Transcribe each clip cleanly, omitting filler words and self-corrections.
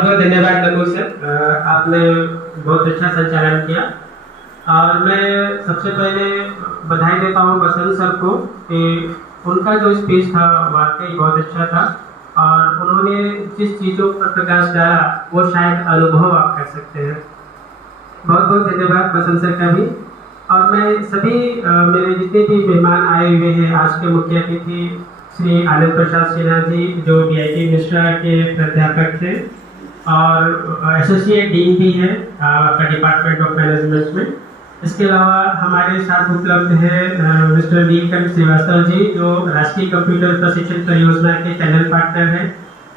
बहुत धन्यवाद नकुल सर, आपने बहुत अच्छा संचालन किया। और मैं सबसे पहले बधाई देता हूँ बसंत सर को कि उनका जो स्पीच था वाकई बहुत अच्छा था और उन्होंने जिस चीज़ों पर प्रकाश डाला वो शायद अनुभव आप कर सकते हैं। बहुत बहुत धन्यवाद बसंत सर का भी। और मैं सभी मेरे जितने भी मेहमान आए हुए हैं, आज के मुख्य अतिथि श्री आनंद प्रसाद सिन्हा जी जो DIT मिश्रा के प्राध्यापक थे और एसोसिएट डीन भी है आपका डिपार्टमेंट ऑफ मैनेजमेंट में। इसके अलावा हमारे साथ उपलब्ध है मिस्टर नीलकंठ श्रीवास्तव जी जो राष्ट्रीय कंप्यूटर प्रशिक्षण परियोजना के चैनल पार्टनर हैं।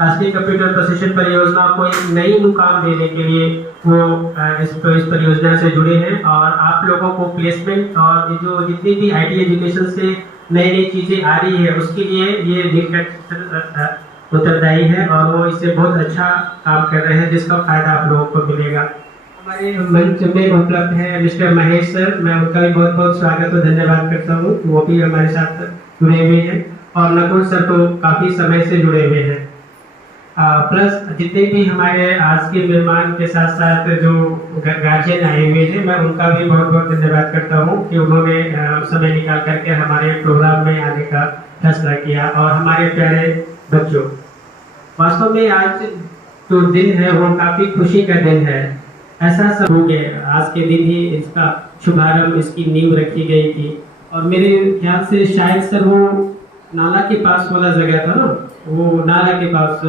राष्ट्रीय कंप्यूटर प्रशिक्षण परियोजना को एक नई मुकाम देने के लिए वो इस परियोजना से जुड़े हैं और आप लोगों को प्लेसमेंट और जो जितनी भी IT एजुकेशन से नई नई चीज़ें आ रही है उसके लिए ये नीलकंठ उत्तरदायी है और वो इससे बहुत अच्छा काम कर रहे हैं जिसका फायदा आप लोगों को मिलेगा। हमारे मंच में उपलब्ध है मिस्टर महेश सर, मैं उनका भी बहुत बहुत स्वागत और धन्यवाद करता हूँ, वो भी हमारे साथ जुड़े हुए हैं। और नकुल सर तो काफ़ी समय से जुड़े हुए हैं। प्लस जितने भी हमारे आज के मेहमान के साथ साथ जो गार्जियन आए हुए हैं, मैं उनका भी बहुत बहुत धन्यवाद करता हूँ कि उन्होंने समय निकाल करके हमारे प्रोग्राम में आने का फैसला किया। और हमारे प्यारे बच्चों, वास्तव में आज जो दिन है वो काफ़ी खुशी का दिन है। ऐसा सब हो गया, आज के दिन ही इसका शुभारंभ, इसकी नींव रखी गई थी। और मेरे ख्याल से शायद सर वो नाला के पास वाला जगह था ना, वो नाला के पास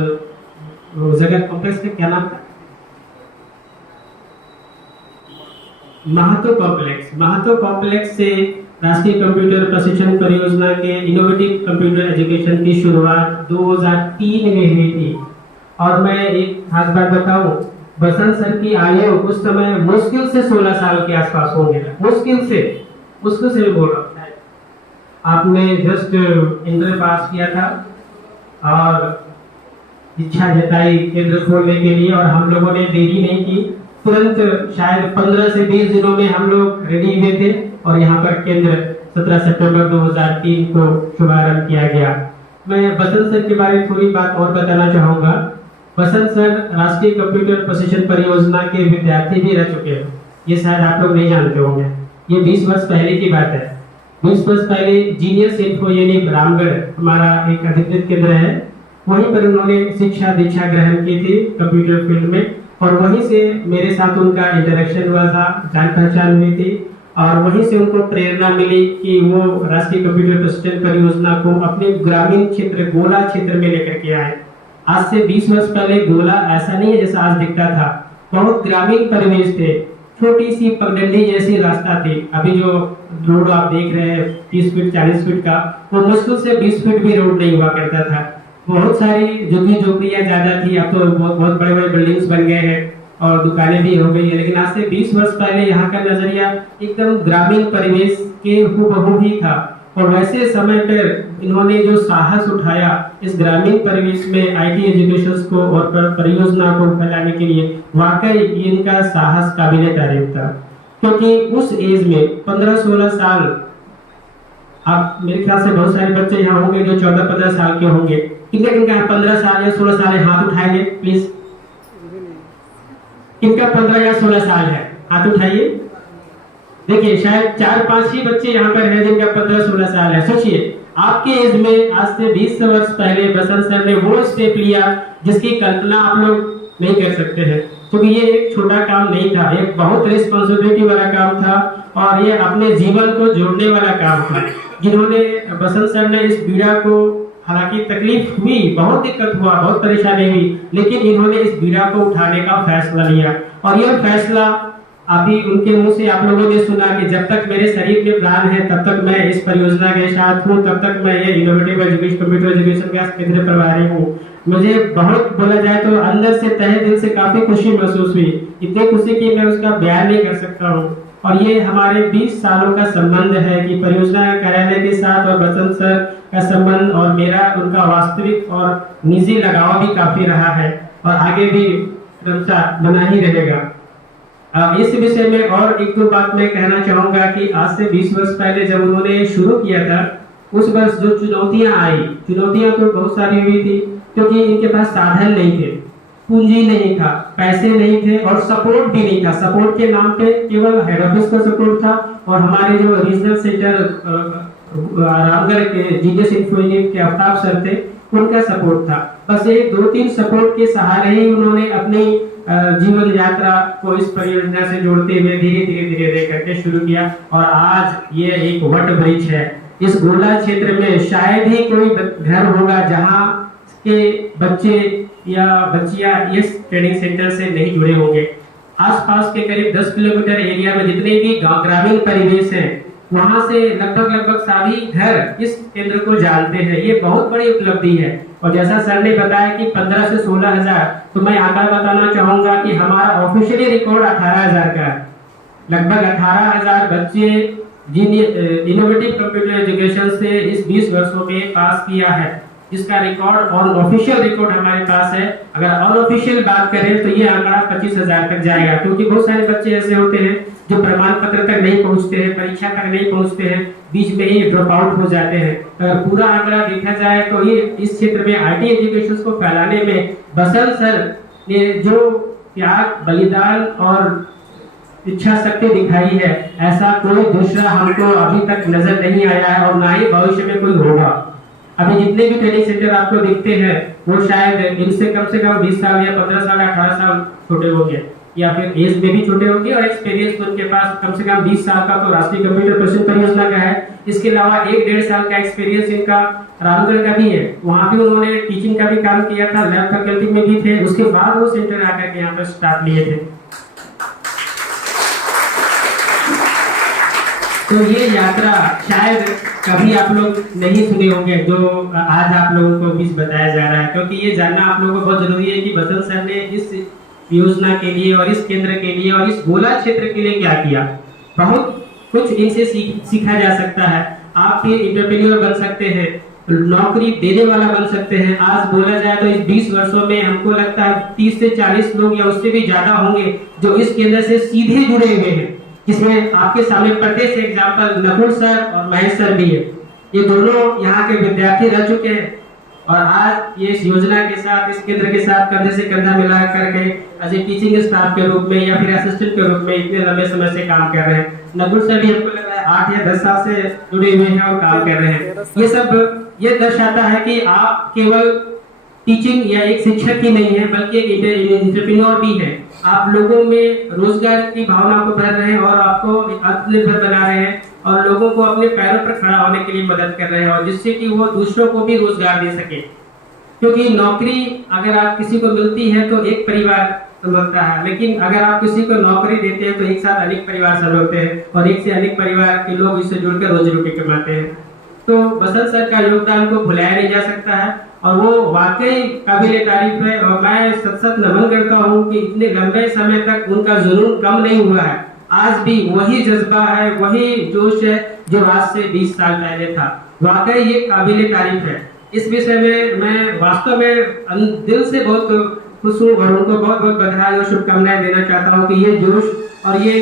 वो जगह कॉम्प्लेक्स का क्या नाम था? महातो कॉम्प्लेक्स से राष्ट्रीय कंप्यूटर प्रशिक्षण परियोजना के इनोवेटिव कंप्यूटर एजुकेशन की शुरुआत 2003 में हुई थी। और मैं एक खास बात बताऊं, बसंत सर की आयु उस समय मुश्किल से 16 साल के आसपास होंगे, मुश्किल से बोल रहा हूं। आपने जस्ट इंटर पास किया था और इच्छा जताई केंद्र खोलने के लिए और हम लोगों ने देरी नहीं की, तुरंत शायद 15 से 20 दिनों में हम लोग रेडी हुए थे और यहाँ पर केंद्र 17 सितंबर 2003 को शुभारंभ किया गया। मैं बसंत सर के बारे में थोड़ी बात और बताना चाहूँगा। बसंत सर राष्ट्रीय कंप्यूटर प्रशिक्षण परियोजना के विद्यार्थी भी रह चुके हैं, ये शायद आप लोग नहीं जानते होंगे। ये 20 वर्ष पहले की बात है। 20 वर्ष पहले जीनियस इन्फो यानी रामगढ़ हमारा एक अधिकृत केंद्र है, वहीं पर उन्होंने शिक्षा दीक्षा ग्रहण की थी कंप्यूटर फील्ड में और वहीं से मेरे साथ उनका इंटरेक्शन हुआ था, जान पहचान हुई थी और वहीं से उनको प्रेरणा मिली कि वो राष्ट्रीय कंप्यूटर प्रशिक्षण परियोजना को अपने ग्रामीण क्षेत्र गोला क्षेत्र में लेकर के आए। आज से 20 वर्ष पहले गोला ऐसा नहीं है जैसा आज दिखता था, बहुत ग्रामीण परिवेश थे, छोटी सी पगडंडी जैसी रास्ता थी। अभी जो रोड आप देख रहे हैं 30 फीट 40 फीट का, वो मुश्किल से 20 फीट भी रोड नहीं हुआ करता था। बहुत सारी झुग्गी झोपड़ियाँ ज्यादा थी, अब तो बहुत बड़े बड़े बिल्डिंग्स बन गए हैं और दुकानें भी हो गई है, लेकिन आज से 20 वर्ष पहले यहाँ का नजरिया एकदम ग्रामीण परिवेश के हूबहू ही था। और वैसे समय पर इन्होंने जो साहस उठाया इस ग्रामीण परिवेश में IT एजुकेशन को और परियोजना को फैलाने के लिए, वाकई इनका साहस काबिले तारीफ था। क्योंकि उस एज में 15-16 साल, आप मेरे ख्याल से बहुत सारे बच्चे यहाँ होंगे जो 14-15 साल के होंगे, किनका 15 साल या 16 साल है, हाथ उठाइए प्लीज। इनका 15 या 16 साल है, हाथ उठाइए। देखिए शायद 4-5 ही बच्चे यहाँ पर हैं जिनका 15-16 साल है। सोचिए आपके एज में आज से 20 वर्ष पहले बसंत सर ने वो स्टेप लिया जिसकी कल्पना आप लोग नहीं कर सकते हैं, क्योंकि ये एक छोटा काम नहीं था, एक बहुत रिस्पॉन्सिबिलिटी वाला काम था और ये अपने जीवन को जोड़ने वाला काम था। जिन्होंने बसंत सर ने इस बीड़ा को, हालांकि तकलीफ हुई, बहुत दिक्कत हुआ, बहुत परेशानी हुई, लेकिन इन्होंने इस बीड़ा को उठाने का फैसला लिया। और यह फैसला अभी उनके मुंह से आप लोगों ने सुना कि जब तक मेरे शरीर में प्राण है तब तक मैं इस परियोजना के साथ हूँ, तब तक मैं ये इनोवेटिव एजुकेशन कंप्यूटर एजुकेशन का केंद्र प्रभारी हूँ। मुझे बहुत बोला जाए तो अंदर से तहे दिल से काफी खुशी महसूस हुई, इतनी खुशी कि मैं उसका बयान नहीं कर सकता हूँ। और ये हमारे 20 सालों का संबंध है कि परियोजना कार्यालय के साथ और बसंत सर का संबंध और मेरा उनका वास्तविक और निजी लगाव भी काफी रहा है और आगे भी क्रमशः बना ही रहेगा। इस विषय में और एक दो बात मैं कहना चाहूंगा कि आज से 20 वर्ष पहले जब उन्होंने शुरू किया था, उस वर्ष जो चुनौतियां आई, चुनौतियां तो बहुत सारी हुई थी, क्योंकि इनके पास साधन नहीं थे। पूंजी नहीं था, पैसे नहीं थे और सपोर्ट भी नहीं था। सपोर्ट के नाम पे केवल हेड ऑफिस का सपोर्ट था और हमारे जो रीजनल सेंटर रामगढ़ के जीडीएस इन्फोइनिक के आफ्ताब सर थे, उनका सपोर्ट था। बस एक 2-3 सपोर्ट के सहारे ही उन्होंने अपनी जीवन यात्रा को इस परियोजना से जोड़ते हुए धीरे करके शुरू किया और आज ये एक वट वृक्ष है। इस गोला क्षेत्र में शायद ही कोई घर होगा जहां के बच्चे या बच्चियां इस ट्रेनिंग सेंटर से नहीं जुड़े होंगे। आसपास के करीब 10 किलोमीटर एरिया में जितने भी ग्रामीण परिवेश हैं, वहां से लगभग सभी घर इस केंद्र को जानते हैं। ये बहुत बड़ी उपलब्धि है और जैसा सर ने बताया कि 15 से 16 हजार, तो मैं आंकड़ा बताना चाहूंगा कि हमारा ऑफिशियली रिकॉर्ड 18,000 का है। लगभग 18,000 बच्चे जिन इनोवेटिव कंप्यूटर एजुकेशन से इस 20 वर्षों में पास किया है, जिसका रिकॉर्ड और ऑफिशियल रिकॉर्ड हमारे पास है। अगर अनऑफिशियल बात करें तो ये आंकड़ा 25,000 तक जाएगा, क्योंकि बहुत सारे बच्चे ऐसे होते हैं जो प्रमाण पत्र तक नहीं पहुंचते हैं, परीक्षा तक नहीं पहुंचते हैं, बीच में ही ड्रॉप आउट हो जाते हैं। अगर पूरा आंकड़ा देखा जाए तो ये इस क्षेत्र में आईटी एजुकेशन को फैलाने में बसंत सर ने जो त्याग, बलिदान और इच्छा शक्ति दिखाई है, ऐसा कोई दूसरा हमको अभी तक नजर नहीं आया है और ना ही भविष्य में कोई होगा। अभी जितने भी ट्रेनिंग सेंटर आपको दिखते हैं वो शायद इनसे कम से कम 20 साल या 15 साल 18 साल छोटे होंगे या फिर एज में भी छोटे होंगे और एक्सपीरियंस तो उनके पास कम से कम 20 साल का तो राष्ट्रीय कंप्यूटर प्रशिक्षण परियोजना का है। इसके अलावा 1-1.5 साल का एक्सपीरियंस इनका रामगढ़ का भी है। वहां भी उन्होंने टीचिंग का भी काम किया था, लैब फैकल्टी में भी थे। उसके बाद वो सेंटर आकर के यहाँ पर स्टार्ट लिए थे। तो ये यात्रा शायद कभी आप लोग नहीं सुने होंगे जो आज आप लोगों को बीच बताया जा रहा है, क्योंकि ये जानना आप लोगों को बहुत जरूरी है कि बसंत सर ने इस योजना के लिए और इस केंद्र के लिए और इस गोला क्षेत्र के लिए क्या किया। बहुत कुछ इनसे सीखा जा सकता है। आप भी एंटरप्रेन्योर बन सकते हैं, नौकरी देने वाला बन सकते हैं। आज बोला जाए तो इस 20 वर्षों में हमको लगता है 30 से 40 लोग या उससे भी ज्यादा होंगे जो इस केंद्र से सीधे जुड़े हुए हैं, जिसमें आपके सामने पर्दे से एग्जाम्पल नकुल सर और महेश सर भी है। ये दोनों यहाँ के विद्यार्थी रह चुके हैं और आज ये इस योजना के साथ, इस केंद्र के साथ कंधे से कंधा मिला करके एज ए टीचिंग स्टाफ के रूप में या फिर असिस्टेंट के रूप में इतने लंबे समय से काम कर रहे हैं। नकुल सर भी हमको लग रहा है 8 या 10 साल से जुड़े हुए हैं और काम कर रहे हैं। ये सब ये दर्शाता है कि आप केवल टीचिंग या एक शिक्षक ही नहीं है, बल्कि एक एंटरप्रेन्योर भी है। आप लोगों में रोजगार की भावना को भर रहे हैं और आपको आत्मनिर्भर बना रहे हैं और लोगों को अपने पैरों पर खड़ा होने के लिए मदद कर रहे हैं और जिससे कि वो दूसरों को भी रोजगार दे सके। क्योंकि नौकरी अगर आप किसी को मिलती है तो एक परिवार संभलता है, लेकिन अगर आप किसी को नौकरी देते हैं तो एक साथ अनेक परिवार संभलते हैं और एक से अनेक परिवार के लोग इससे जुड़कर रोजी रोटी कमाते हैं। तो बसंत सर का योगदान को भुलाया नहीं जा सकता है और वो वाकई काबिल तारीफ है और मैं सत नमन करता हूँ कि इतने लंबे समय तक उनका जुनून कम नहीं हुआ है। आज भी वही जज्बा है, वही जोश है जो आज से 20 साल पहले था। वाकई ये काबिल तारीफ है। इस विषय में मैं वास्तव में दिल से बहुत खुश हूँ और उनको बहुत बहुत बधाई और शुभकामनाएं देना चाहता हूँ कि ये जोश और ये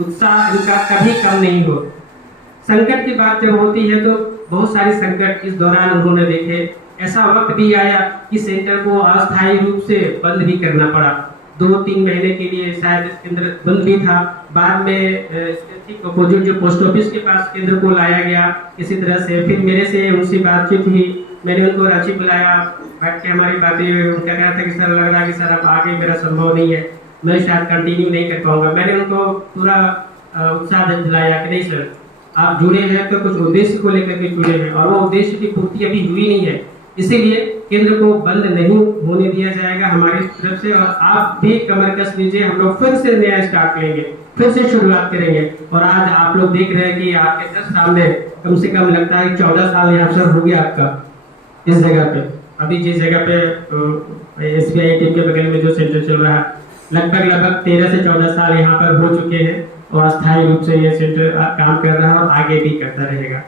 उत्साह इनका कभी कम नहीं हो। संकट की बात जब होती है तो बहुत सारे संकट इस दौरान उन्होंने देखे। ऐसा वक्त भी आया कि सेंटर को अस्थायी रूप से बंद भी करना पड़ा। 2-3 महीने के लिए शायद केंद्र बंद भी था। बाद में ठीक अपोजिट जो पोस्ट ऑफिस के पास केंद्र को लाया गया इसी तरह से। फिर मेरे से उनसे बातचीत हुई, मैंने उनको रांची बुलाया, बैठ के हमारी बातें, उनका कहना था कि सर लग रहा है कि सर अब आगे मेरा संभव नहीं है, मैं शायद कंटिन्यू नहीं कर पाऊंगा। मैंने उनको पूरा उत्साह दिलाया कि नहीं सर, आप जुड़े हैं तो कुछ उद्देश्य को लेकर के जुड़े हैं और वो उद्देश्य की पूर्ति अभी हुई नहीं है, इसीलिए केंद्र को बंद नहीं होने दिया जाएगा हमारी तरफ से। और आप भी कमर कस लीजिए, हम लोग फिर से नया स्टार्ट करेंगे, फिर से शुरुआत करेंगे। और आज आप लोग देख रहे हैं कि आपके जस्ट सामने कम से कम लगता है 14 साल यहाँ सर हो गया आपका इस जगह पे। अभी जिस जगह पे SBI टीम के बगल में जो सेंटर चल रहा है, लगभग 13 से 14 साल यहाँ पर हो चुके हैं और अस्थायी रूप से ये सेंटर काम कर रहा है और आगे भी करता रहेगा।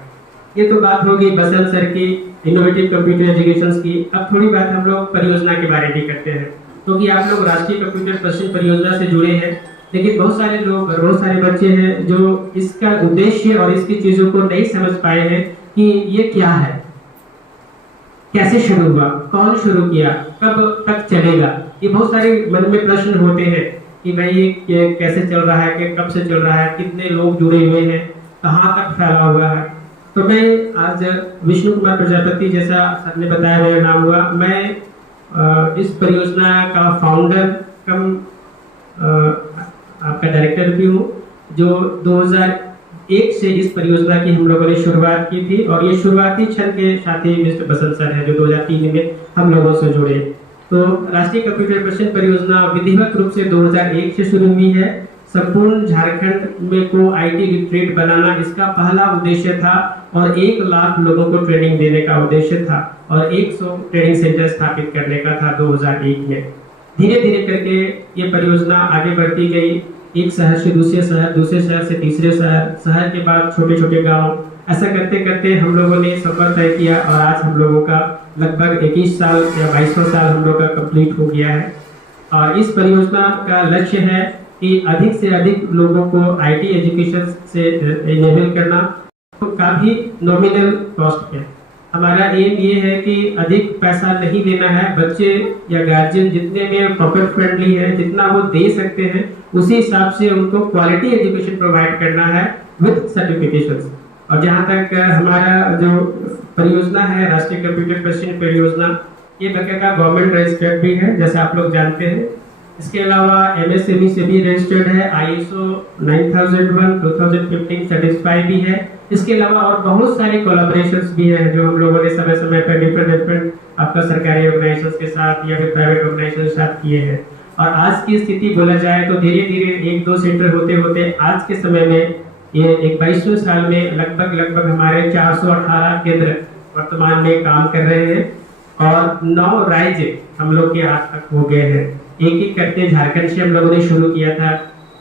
ये तो बात होगी बसंत सर की इनोवेटिव कंप्यूटर एजुकेशन की। अब थोड़ी बात हम लोग परियोजना के बारे में करते हैं, क्योंकि आप लोग राष्ट्रीय कंप्यूटर प्रशिक्षण परियोजना से जुड़े हैं, लेकिन बहुत सारे लोग, बहुत सारे बच्चे हैं जो इसका उद्देश्य और इसकी चीजों को नहीं समझ पाए हैं कि ये क्या है, कैसे शुरू हुआ, कौन शुरू किया, कब तक चलेगा। ये बहुत सारे मन में प्रश्न होते हैं कि भाई ये कैसे चल रहा है, कि कब से चल रहा है, कितने लोग जुड़े हुए हैं, कहाँ तक फैला हुआ है। तो मैं आज विष्णु कुमार प्रजापति, जैसा सर ने बताया मेरा नाम हुआ, मैं इस परियोजना का फाउंडर कम आपका डायरेक्टर भी हूँ, जो 2001 से इस परियोजना की हम लोगों ने शुरुआत की थी। और ये शुरुआती क्षण के साथी मिस्टर बसंत सर है, जो 2003 में हम लोगों से जुड़े। तो राष्ट्रीय कंप्यूटर प्रशिक्षण परियोजना विधिवत रूप से 2001 से शुरू हुई है। संपूर्ण झारखंड में को आईटी लिटरेट बनाना इसका पहला उद्देश्य था और 1 लाख लोगों को ट्रेनिंग देने का उद्देश्य था और 100 ट्रेनिंग सेंटर स्थापित करने का था 2001 में। धीरे धीरे करके ये परियोजना आगे बढ़ती गई, एक शहर से दूसरे शहर, दूसरे शहर से तीसरे शहर, शहर के बाद छोटे छोटे गांव, ऐसा करते करते हम लोगों ने सफर तय किया और आज हम लोगों का लगभग 21 साल या 22वां साल हम लोग का कंप्लीट हो गया है। और इस परियोजना का लक्ष्य है कि अधिक से अधिक लोगों को आईटी एजुकेशन से इनेबल करना, तो काफ़ी नॉमिनल कॉस्ट पे। हमारा एम ये है कि अधिक पैसा नहीं देना है, बच्चे या गार्जियन जितने में पॉकेट फ्रेंडली है, जितना वो दे सकते हैं उसी हिसाब से उनको क्वालिटी एजुकेशन प्रोवाइड करना है विद सर्टिफिकेशंस। और जहाँ तक हमारा जो परियोजना है राष्ट्रीय कंप्यूटर प्रशिक्षण परियोजना, ये बकायदा गवर्नमेंट रजिस्टर्ड भी है, जैसा आप लोग जानते हैं। इसके अलावा एमएसएमई से भी रजिस्टर्ड है, ISO 9001 2015 सर्टिफाइड भी है। इसके अलावा और बहुत सारे कोलैबोरेशंस भी हैं जो हम लोगों ने समय समय पर डिफरेंट आपका सरकारी ऑर्गेनाइजेशंस के साथ या फिर प्राइवेट ऑर्गेनाइजेशन के साथ किए हैं। और आज की स्थिति बोला जाए तो धीरे धीरे 1-2 सेंटर होते होते आज के समय में ये 22वें साल में लगभग हमारे 418 केंद्र वर्तमान में काम कर रहे हैं और 9 राज्य हम लोग के आज तक हो गए हैं। एक करते झारखंड से हम लोगों ने शुरू किया था,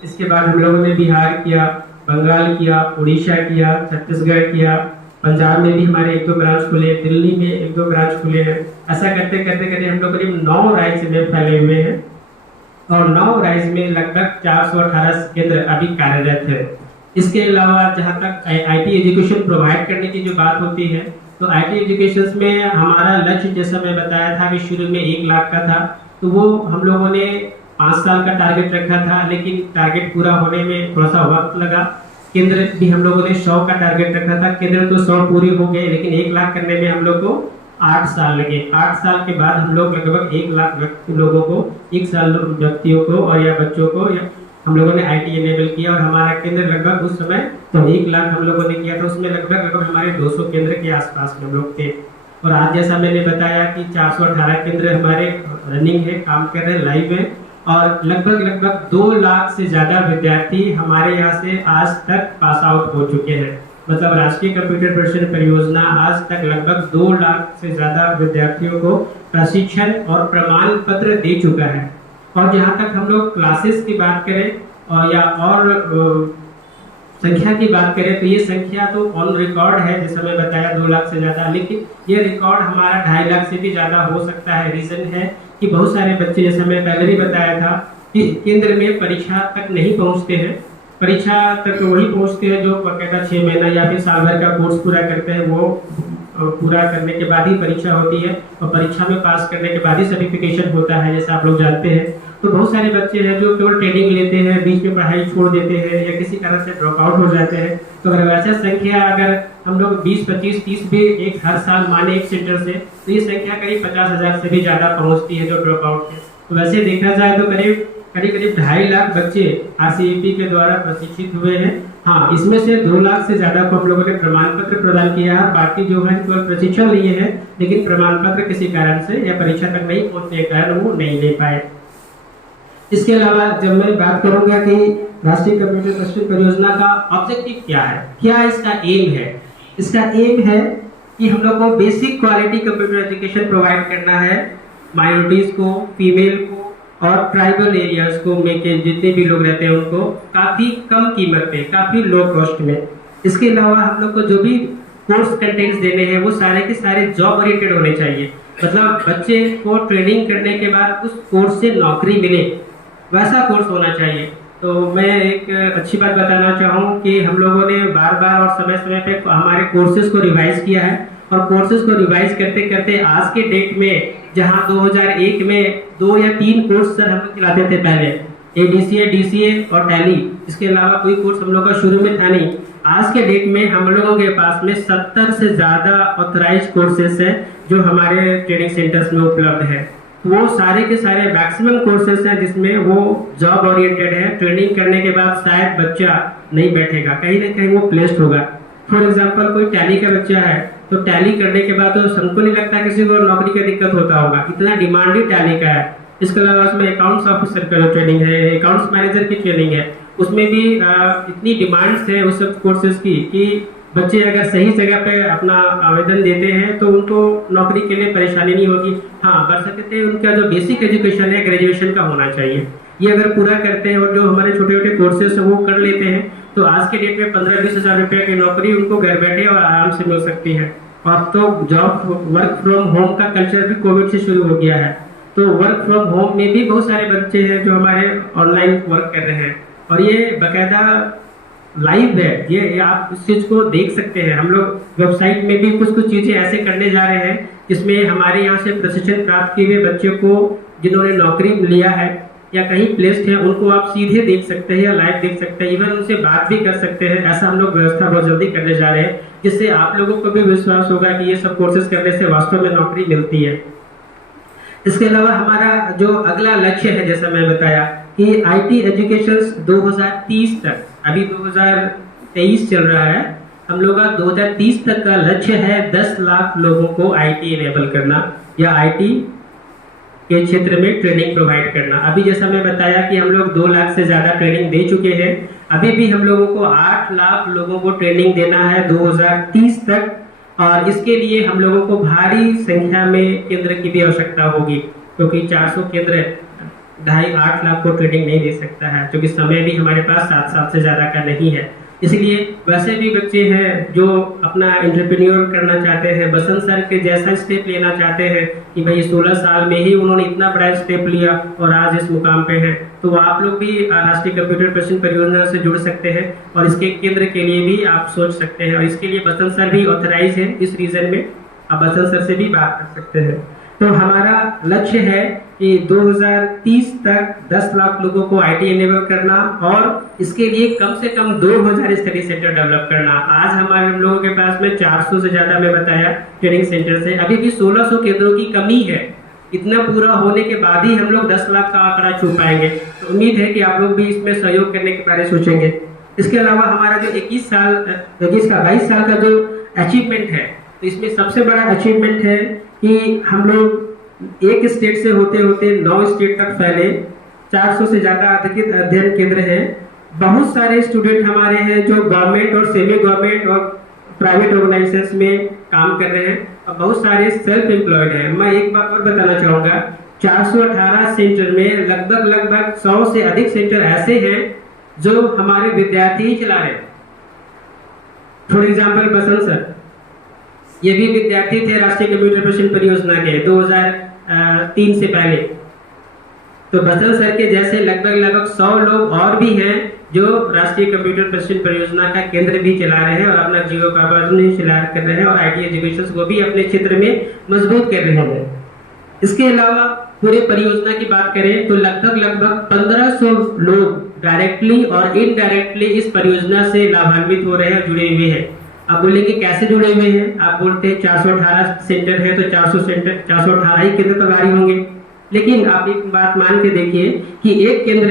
इसके बाद हम लोगों ने बिहार किया, बंगाल किया, उड़ीसा किया, छत्तीसगढ़ किया, पंजाब में भी हमारे 1-2 ब्रांच खुले, दिल्ली में 1-2 ब्रांच खुले हैं। ऐसा करते करते हम लोग करीब 9 राज्य में फैले हुए हैं और 9 राज्य में लगभग 418 केंद्र अभी कार्यरत है। इसके अलावा जहाँ तक आईटी एजुकेशन प्रोवाइड करने की जो बात होती है, तो आईटी एजुकेशन में हमारा लक्ष्य जैसा मैं बताया था कि शुरू में 1 लाख का था, तो वो हम लोगों ने 5 साल का टारगेट रखा था, लेकिन टारगेट पूरा होने में थोड़ा सा वक्त लगा। केंद्र भी हम लोगों ने 100 का टारगेट रखा था, केंद्र तो 100 पूरे हो गए, लेकिन 1 लाख करने में हम लोग को 8 साल लगे। 8 साल के बाद हम लोग लगभग 1 लाख लोगों को, 1 साल व्यक्तियों को और या बच्चों को या हम लोगों ने आईटी इनेबल किया। और हमारा केंद्र लगभग उस समय तो 1 लाख हम लोगों ने किया था, उसमें लगभग हमारे 200 केंद्र के आसपास में हम लोग थे। और आज जैसा मैंने बताया कि 418 केंद्र हमारे रनिंग है, काम कर रहे हैं, लाइव है और लगभग 2 लाख से ज़्यादा विद्यार्थी हमारे यहाँ से आज तक पास आउट हो चुके हैं। मतलब राष्ट्रीय कंप्यूटर प्रशिक्षण परियोजना आज तक लगभग 2 लाख से ज़्यादा विद्यार्थियों को प्रशिक्षण और प्रमाण पत्र दे चुका है। और जहाँ तक हम लोग क्लासेस की बात करें और या और संख्या की बात करें तो ये संख्या तो ऑन रिकॉर्ड है, जैसा मैं बताया 2 लाख से ज़्यादा, लेकिन ये रिकॉर्ड हमारा 2.5 लाख से भी ज़्यादा हो सकता है। रीज़न है कि बहुत सारे बच्चे, जैसा मैं पहले ही बताया था, कि केंद्र में परीक्षा तक नहीं पहुँचते हैं। परीक्षा तक वही पहुँचते हैं जो बकायदा 6 महीना या फिर साल भर का कोर्स पूरा करते हैं, वो पूरा करने के बाद ही परीक्षा होती है और परीक्षा में पास करने के बाद ही सर्टिफिकेशन होता है, जैसा आप लोग जानते हैं। तो बहुत सारे बच्चे हैं जो केवल ट्रेनिंग लेते हैं, बीच में पढ़ाई छोड़ देते हैं या किसी कारण से ड्रॉप आउट हो जाते हैं। तो अगर वैसा संख्या अगर हम लोग 20, 25, 30 भी एक हर साल माने एक सेंटर से, तो ये संख्या करीब 50,000 से भी ज़्यादा पहुँचती है जो ड्रॉप आउट है। तो वैसे देखा जाए तो करीब 2.5 लाख बच्चे RCEP के द्वारा प्रशिक्षित हुए हैं। हाँ, इसमें से 2 लाख से ज़्यादा को हम लोगों ने प्रमाण पत्र प्रदान किया है। बाकी जो है केवल प्रशिक्षण लिए हैं, लेकिन प्रमाण पत्र किसी कारण से या परीक्षा तक नहीं पहुँचने के कारण वो नहीं ले पाए। इसके अलावा जब मैं बात करूंगा कि राष्ट्रीय कंप्यूटर प्रशिक्षण परियोजना का ऑब्जेक्टिव क्या है, क्या इसका एम है, इसका एम है कि हम लोग को basic quality computer education provide करना है माइनॉरिटीज़ को, फीमेल को और ट्राइबल एरियाज को में के जितने भी लोग रहते हैं उनको काफ़ी कम कीमत पे, काफ़ी लो कॉस्ट में। इसके अलावा हम लोग को जो भी कोर्स कंटेंट्स देने हैं वो सारे के सारे जॉब ओरिएंटेड होने चाहिए। मतलब बच्चे को ट्रेनिंग करने के बाद उस कोर्स से नौकरी मिले, वैसा कोर्स होना चाहिए। तो मैं एक अच्छी बात बताना चाहूँ कि हम लोगों ने बार बार और समय समय पे हमारे कोर्सेज को रिवाइज किया है और कोर्सेज को रिवाइज करते करते आज के डेट में जहां 2001 में 2 या 3 कोर्स सर हम लोग चलाते थे पहले, एडीसीए, डीसीए और टैली, इसके अलावा कोई कोर्स हम लोग का शुरू में था नहीं। आज के डेट में हम लोगों के पास में 70 से ज़्यादा ऑथराइज कोर्सेज हैं जो हमारे ट्रेनिंग सेंटर्स में उपलब्ध है। वो सारे के सारे मैक्सिमम कोर्सेज हैं जिसमें वो जॉब ओरिएंटेड है। ट्रेनिंग करने के बाद शायद बच्चा नहीं बैठेगा, कहीं ना कहीं वो प्लेस्ड होगा। फॉर एग्जाम्पल कोई टैली का बच्चा है तो टैली करने के बाद तो हमको नहीं लगता किसी को नौकरी का दिक्कत होता होगा, इतना डिमांड ही टैली का है। इसके अलावा उसमें अकाउंट्स ऑफिसर का ट्रेनिंग है, अकाउंट्स मैनेजर की ट्रेनिंग है, उसमें भी इतनी डिमांड्स है उस सब कोर्सेज की कि बच्चे अगर सही जगह पे अपना आवेदन देते हैं तो उनको नौकरी के लिए परेशानी नहीं होगी। हाँ, बशर्ते उनका जो बेसिक एजुकेशन है ग्रेजुएशन का होना चाहिए। ये अगर पूरा करते हैं और जो हमारे छोटे छोटे कोर्सेज है वो कर लेते हैं तो आज के डेट में 15-20 हज़ार रुपये की नौकरी उनको घर बैठे और आराम से मिल सकती है। और तो जॉब वर्क फ्रॉम होम का कल्चर भी कोविड से शुरू हो गया है, तो वर्क फ्रॉम होम में भी बहुत सारे बच्चे हैं जो हमारे ऑनलाइन वर्क कर रहे हैं और ये बाकायदा लाइव है। ये आप इस चीज को देख सकते हैं। हम लोग वेबसाइट में भी कुछ चीजें ऐसे करने जा रहे हैं जिसमें हमारे यहाँ से प्रशिक्षण प्राप्त किए हुए बच्चों को जिन्होंने नौकरी लिया है या कहीं प्लेस्ड है उनको आप सीधे देख सकते हैं या लाइव देख सकते हैं, इवन उनसे बात भी कर सकते हैं। ऐसा हम लोग व्यवस्था बहुत जल्दी करने जा रहे हैं जिससे आप लोगों को भी विश्वास होगा कि ये सब कोर्सेज करने से वास्तव में नौकरी मिलती है। इसके अलावा हमारा जो अगला लक्ष्य है, जैसा मैं बताया कि आईटी एजुकेशन 2030 तक, अभी 2023 चल रहा है, हम लोग का 2030 तक का लक्ष्य है 10 लाख लोगों को आईटी इनेबल करना या आईटी के क्षेत्र में ट्रेनिंग प्रोवाइड करना। अभी जैसा मैं बताया कि हम लोग 2 लाख से ज्यादा ट्रेनिंग दे चुके हैं, अभी भी हम लोगों को 8 लाख लोगों को ट्रेनिंग देना है 2030 तक, और इसके लिए हम लोगों को भारी संख्या में केंद्र की भी आवश्यकता होगी क्योंकि 400 केंद्र 2.5-8 लाख को ट्रेनिंग नहीं दे सकता है, क्योंकि समय भी हमारे पास 7 साल से ज्यादा का नहीं है। इसलिए वैसे भी बच्चे हैं जो अपना एंटरप्रेन्योर करना चाहते हैं, बसंत सर के जैसा स्टेप लेना चाहते हैं कि भाई 16 साल में ही उन्होंने इतना बड़ा स्टेप लिया और आज इस मुकाम पे हैं, तो आप लोग भी राष्ट्रीय कंप्यूटर प्रशिक्षण परियोजना से जुड़ सकते हैं और इसके केंद्र के लिए भी आप सोच सकते हैं। और इसके लिए बसंत सर भी ऑथराइज है इस रीजन में, आप बसंत सर से भी बात कर सकते हैं। तो हमारा लक्ष्य है कि 2030 तक 10 लाख लोगों को आईटी इनेबल करना और इसके लिए कम से कम 2000 स्टडी सेंटर डेवलप करना। आज हमारे लोगों के पास में 400 से ज्यादा मैं बताया ट्रेनिंग सेंटर है, अभी भी 1600 केंद्रों की कमी है। इतना पूरा होने के बाद ही हम लोग 10 लाख का आंकड़ा छू पाएंगे। तो उम्मीद है कि आप लोग भी इसमें सहयोग करने के बारे में सोचेंगे। इसके अलावा हमारा जो 22 साल का जो अचीवमेंट है, तो इसमें सबसे बड़ा अचीवमेंट है कि हम लोग एक स्टेट से होते होते 9 स्टेट तक फैले, 400 से ज्यादा अधिकृत अध्ययन केंद्र हैं। बहुत सारे स्टूडेंट हमारे हैं जो गवर्नमेंट और सेमी गवर्नमेंट और प्राइवेट ऑर्गेनाइजेशंस में काम कर रहे हैं और बहुत सारे सेल्फ एम्प्लॉयड हैं। मैं एक बात और बताना चाहूंगा, 418 सेंटर में लगभग 100 से अधिक सेंटर ऐसे हैं जो हमारे विद्यार्थी ही चला रहे हैं। फॉर एग्जाम्पल बसंत सर, ये भी विद्यार्थी थे राष्ट्रीय कंप्यूटर प्रशिक्षण परियोजना के 2003 से पहले। तो बसंत सर के जैसे लगभग 100 लोग और भी हैं जो राष्ट्रीय कंप्यूटर प्रशिक्षण परियोजना का केंद्र भी चला रहे हैं और अपना जीविकोपार्जन कर रहे हैं और आईटी एजुकेशन को भी अपने क्षेत्र में मजबूत कर रहे हैं। इसके अलावा पूरे परियोजना की बात करें तो लगभग 1500 लोग डायरेक्टली और इनडायरेक्टली इस परियोजना से लाभान्वित हो रहे हैं, जुड़े हुए हैं। आप बोलेंगे कैसे जुड़े हुए हैं? आप बोलते हैं 418 सेंटर है तो 418 ही केंद्र प्रभारी होंगे, लेकिन आप एक बात मान के देखिए कि एक केंद्र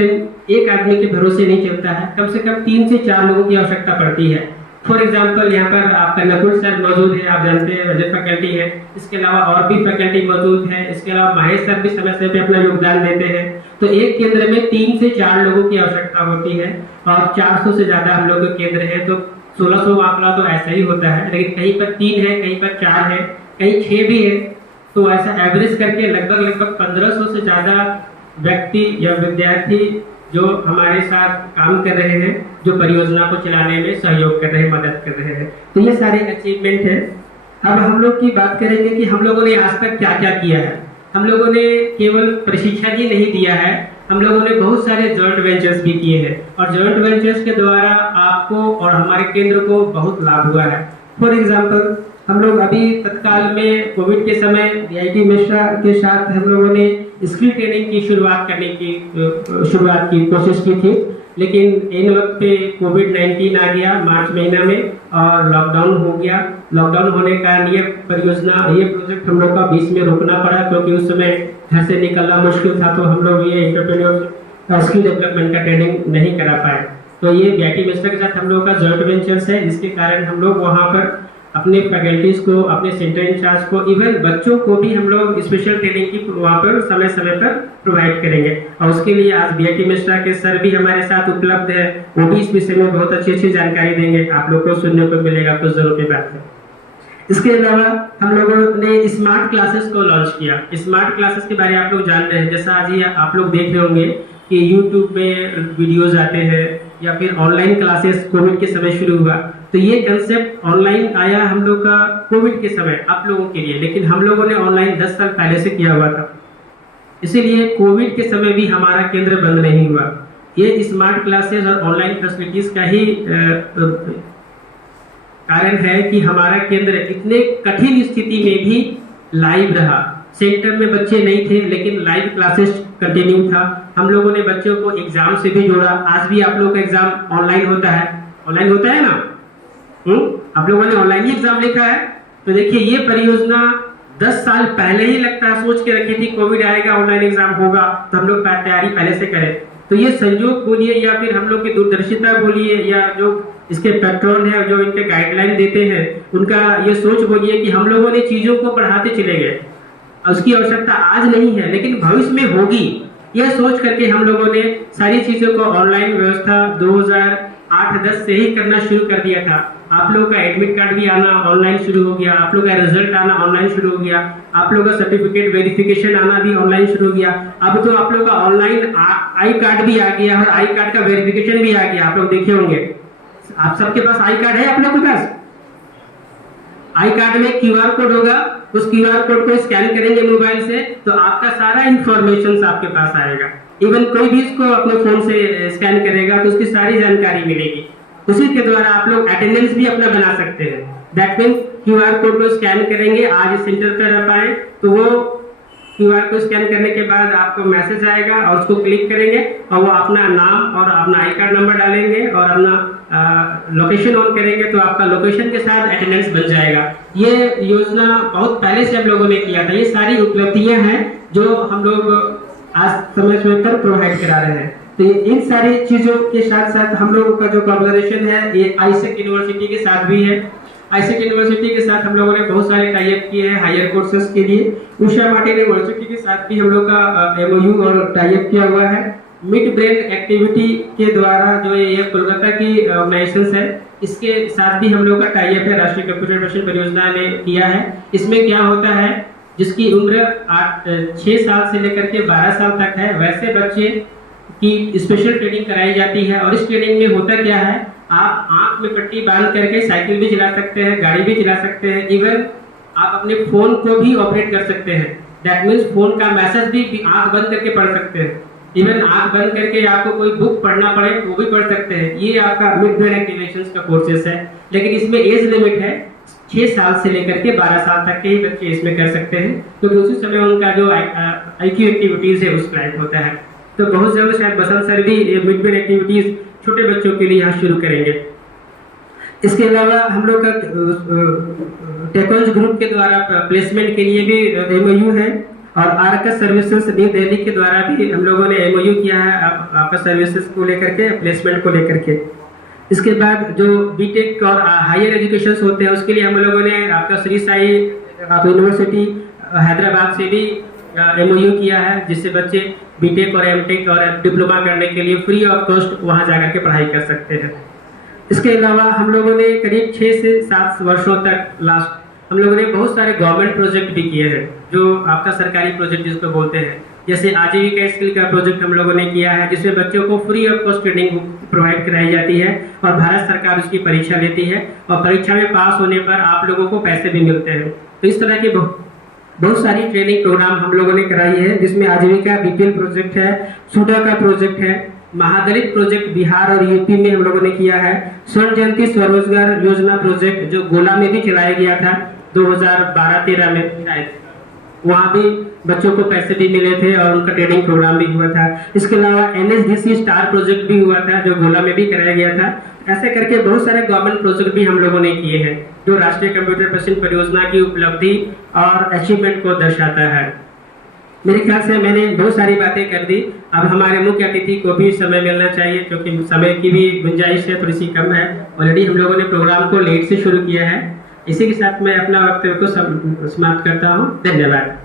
एक आदमी के भरोसे नहीं चलता है, कम से कम 3 से 4 लोगों की आवश्यकता पड़ती है। फॉर एग्जाम्पल यहाँ पर आपका नकुल सर मौजूद है, आप जानते हैं बजट फैकल्टी है, इसके अलावा और भी फैकल्टी मौजूद है, इसके अलावा महेश सर भी समय समय पे अपना योगदान देते हैं। तो एक केंद्र में 3 से 4 लोगों की आवश्यकता होती है और 400 से ज्यादा हम लोग के केंद्र है, तो 1600 आंकड़ा तो ऐसा ही होता है, लेकिन कहीं पर 3 है, कहीं पर 4 है, कहीं 6 भी है। तो ऐसा एवरेज करके लगभग 1500 से ज्यादा व्यक्ति या विद्यार्थी जो हमारे साथ काम कर रहे हैं, जो परियोजना को चलाने में सहयोग कर रहे हैं, मदद कर रहे हैं। तो ये सारे अचीवमेंट है। अब हम लोग की बात करेंगे कि हम लोगों ने आज तक क्या क्या किया है। हम लोगों ने केवल प्रशिक्षण ही नहीं दिया है, हम लोगों ने बहुत सारे जॉइंट वेंचर्स भी किए हैं और जॉइंट वेंचर्स के द्वारा आपको और हमारे केंद्र को बहुत लाभ हुआ है। फॉर एग्जाम्पल हम लोग अभी तत्काल में कोविड के समय VIT मिश्रा के साथ हम लोगों ने स्किल ट्रेनिंग की शुरुआत की कोशिश की थी, लेकिन इन वक्त पे कोविड-19 आ गया मार्च महीना में और लॉकडाउन हो गया। लॉकडाउन होने के कारण ये प्रोजेक्ट हम लोग का बीच में रोकना पड़ा, क्योंकि उस समय घर से निकलना मुश्किल था, तो हम लोग ये एंटरप्रेन्योर स्किल डेवलपमेंट का ट्रेनिंग नहीं करा पाए। तो ये VIT मिश्रा के साथ हम लोग का जॉइंट वेंचर्स है, जिसके कारण हम लोग वहाँ पर अपने फैकल्टीज को, अपने सेंटर इंचार्ज को, इवन बच्चों को भी हम लोग स्पेशल ट्रेनिंग की वहाँ पर समय समय पर प्रोवाइड करेंगे। और उसके लिए आज VIT मिश्रा के सर भी हमारे साथ उपलब्ध है, वो भी इस विषय में बहुत अच्छी जानकारी देंगे, आप लोग को सुनने को मिलेगा कुछ दिनों के बाद। इसके अलावा हम लोगों ने स्मार्ट क्लासेस को लॉन्च किया। स्मार्ट क्लासेस के बारे में आप लोग जान रहे हैं, जैसा आज ये आप लोग देख रहे होंगे कि YouTube में वीडियोज आते हैं या फिर ऑनलाइन क्लासेस कोविड के समय शुरू हुआ। तो ये कंसेप्ट ऑनलाइन आया हम लोग का कोविड के समय आप लोगों के लिए, लेकिन हम लोगों ने ऑनलाइन 10 साल पहले से किया हुआ था, इसीलिए कोविड के समय भी हमारा केंद्र बंद नहीं हुआ। ये स्मार्ट क्लासेस और ऑनलाइन फैसिलिटीज का ही कारण है कि हमारा केंद्र इतने कठिन स्थिति में भी लाइव रहा। सेंटर में बच्चे नहीं थे, लेकिन लाइव क्लासेस कंटिन्यू था। हम लोगों ने बच्चों को एग्जाम से भी जोड़ा। आज भी आप लोगों का एग्जाम ऑनलाइन होता है ना? आप लोगों ने ऑनलाइन ही एग्जाम लिखा है। तो देखिए, ये परियोजना 10 साल पहले ही लगता है सोच के रखी थी कोविड आएगा, ऑनलाइन एग्जाम होगा, तो हम लोग तैयारी पहले से करें। तो ये संयोग बोलिए या फिर हम लोग की दूरदर्शिता बोलिए या जो इसके पैट्रन है, जो इनके गाइडलाइन देते हैं, उनका ये सोच बोलिए कि हम लोगों ने चीजों को बढ़ाते चले गए। उसकी आवश्यकता आज नहीं है, लेकिन भविष्य में होगी, यह सोच करके हम लोगों ने सारी चीजों को ऑनलाइन व्यवस्था 2008-10 से ही करना शुरू कर दिया था। आप लोगों का एडमिट कार्ड भी आना ऑनलाइन शुरू हो गया, आप लोग का रिजल्ट आना ऑनलाइन शुरू हो गया, आप लोग का सर्टिफिकेट वेरिफिकेशन आना भी ऑनलाइन शुरू हो गया। अब तो आप लोग का ऑनलाइन आई कार्ड भी आ गया और आई कार्ड का वेरिफिकेशन भी आ गया। आप लोग देखे होंगे, आप सबके पास आई कार्ड है? आप लोग के पास आई कार्ड में QR कोड होगा, उस QR कोड को स्कैन करेंगे मोबाइल से, तो आपका सारा इंफॉर्मेशन आपके पास आएगा। इवन कोई भी इसको अपने फोन से स्कैन करेगा तो उसकी सारी जानकारी मिलेगी। उसी के द्वारा आप लोग अटेंडेंस भी अपना बना सकते हैं। दैट मीन्स QR कोड को स्कैन करेंगे, आज सेंटर पर आप आए तो वो QR को स्कैन करने के बाद आपको मैसेज आएगा और उसको क्लिक करेंगे और वो अपना नाम और अपना आई कार्ड नंबर डालेंगे और अपना लोकेशन ऑन करेंगे, तो आपका लोकेशन के साथ अटेंडेंस बन जाएगा। ये योजना बहुत पहले से हम लोगों ने किया था। ये सारी उपलब्धियां हैं जो हम लोग आज समय पर प्रोवाइड करा रहे हैं। तो इन सारी चीजों के साथ साथ हम लोगों का जो कोलैबोरेशन है ये आईसेक यूनिवर्सिटी के साथ भी है। आईसेक यूनिवर्सिटी के साथ हम लोगों ने बहुत सारे टाई अप किए हैं हायर कोर्सेज के लिए। उषा मार्टिन यूनिवर्सिटी के साथ भी हम लोग का MOU और टाई अप किया हुआ है। मिड ब्रेन एक्टिविटी के द्वारा जो ये कोलकाता की ऑर्गेनाइजेशन है, इसके साथ भी हम लोग का टाई अप है, राष्ट्रीय कंप्यूटर मिशन परियोजना ने किया है। इसमें क्या होता है, जिसकी उम्र 6 साल से लेकर के 12 साल तक है, वैसे बच्चे की स्पेशल ट्रेनिंग कराई जाती है। और इस ट्रेनिंग में होता क्या है, आप आंख में पट्टी बांध करके साइकिल भी चला सकते हैं, गाड़ी भी चला सकते हैं, इवन आप अपने फोन को भी ऑपरेट कर सकते हैं। दैट मीन्स फोन का मैसेज भी आंख बंद करके पढ़ सकते हैं। इवन आंख बंद करके आपको कोई बुक पढ़ना पड़े वो भी पढ़ सकते हैं। ये आपका मिड ब्रेन एक्टिवेशंस का कोर्सेस है, लेकिन इसमें एज लिमिट है 6 साल से लेकर के 12 साल तक के ही बच्चे इसमें कर सकते हैं, क्योंकि उसी समय उनका जो IQ एक्टिविटीज है उस टाइप होता है। तो बहुत जल्द शायद बसंत सर भी मिड ब्रेन एक्टिविटीज छोटे बच्चों के लिए यहाँ शुरू करेंगे। इसके अलावा हम लोग का टेक्नोलॉज ग्रुप के द्वारा प्लेसमेंट के लिए भी MOU है और आर्कस सर्विसेज न्यू दिल्ली के द्वारा भी हम लोगों ने MOU किया है आपका सर्विसेज को लेकर के, प्लेसमेंट को लेकर के। इसके बाद जो बीटेक और हायर एजुकेशन होते हैं उसके लिए हम लोगों ने आपका श्री साई यूनिवर्सिटी हैदराबाद से भी MOU किया है, जिससे बच्चे बीटेक और एमटेक और डिप्लोमा करने के लिए फ्री ऑफ कॉस्ट वहाँ जाकर के पढ़ाई कर सकते हैं। इसके अलावा हम लोगों ने करीब 6 से 7 वर्षों तक हम लोगों ने बहुत सारे गवर्नमेंट प्रोजेक्ट भी किए हैं, जो आपका सरकारी प्रोजेक्ट जिसको बोलते हैं। जैसे आजीविका स्किल का प्रोजेक्ट हम लोगों ने किया है, जिसमें बच्चों को free of cost training provide कराई जाती है और भारत सरकार उसकी परीक्षा लेती है और परीक्षा में पास होने पर आप लोगों को पैसे भी मिलते हैं। तो इस तरह के बहुत सारी ट्रेनिंग प्रोग्राम हम लोगों ने कराई है, जिसमें आजीविका BPL प्रोजेक्ट है, सुडा का प्रोजेक्ट है, महादलित प्रोजेक्ट बिहार और यूपी में हम लोगों ने किया है, स्वर्ण जयंती स्वरोजगार योजना प्रोजेक्ट जो गोला में भी चलाया गया था, 2012-13 में शायद, वहाँ भी बच्चों को पैसे भी मिले थे और उनका ट्रेनिंग प्रोग्राम भी हुआ था। इसके अलावा NSDC स्टार प्रोजेक्ट भी हुआ था जो गोला में भी कराया गया था। ऐसे करके बहुत सारे गवर्नमेंट प्रोजेक्ट भी हम लोगों ने किए हैं जो राष्ट्रीय कंप्यूटर प्रशिक्षण परियोजना की उपलब्धि और अचीवमेंट को दर्शाता है। मेरे ख्याल से मैंने बहुत सारी बातें कर दी। अब हमारे मुख्य अतिथि को भी समय मिलना चाहिए क्योंकि समय की भी गुंजाइश है, थोड़ी सी कम है। ऑलरेडी हम लोगों ने प्रोग्राम को लेट से शुरू किया है। इसी के साथ मैं अपना वक्तव्य को समाप्त करता हूँ। धन्यवाद।